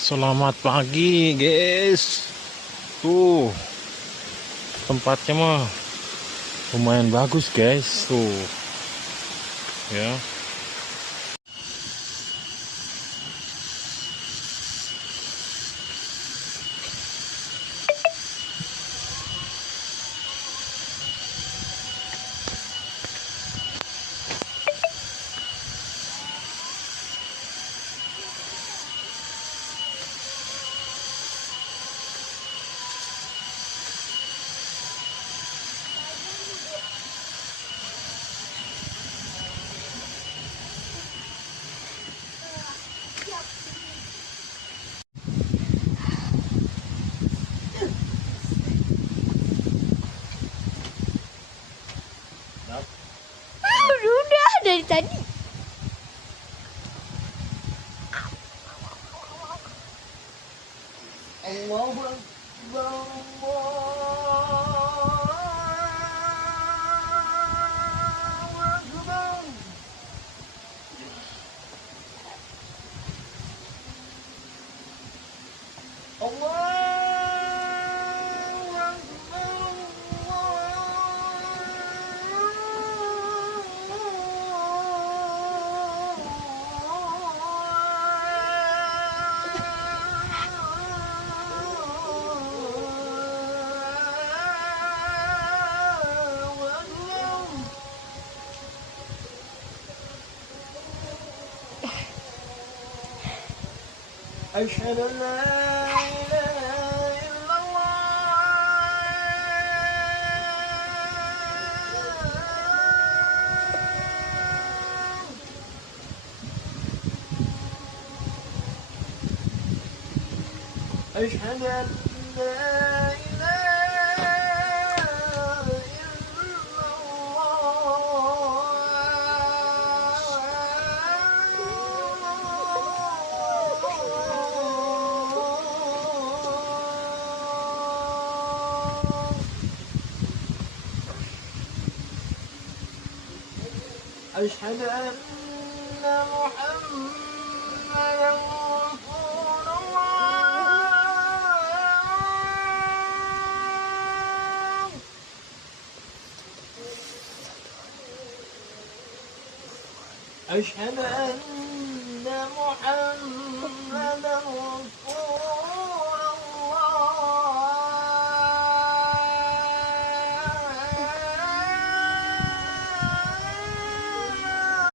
Selamat pagi, guys. Tuh, tempatnya mah lumayan bagus, guys. Tuh, ya. Udah dari tadi. Allahu Akbar, Allahu Akbar. Allahu Akbar, Allahu Akbar. أشهد أن لا إله إلا الله. أشهد أن لا إله إلا الله. أشهد أن محمدا رسول الله. أشهد أن محمدا رسول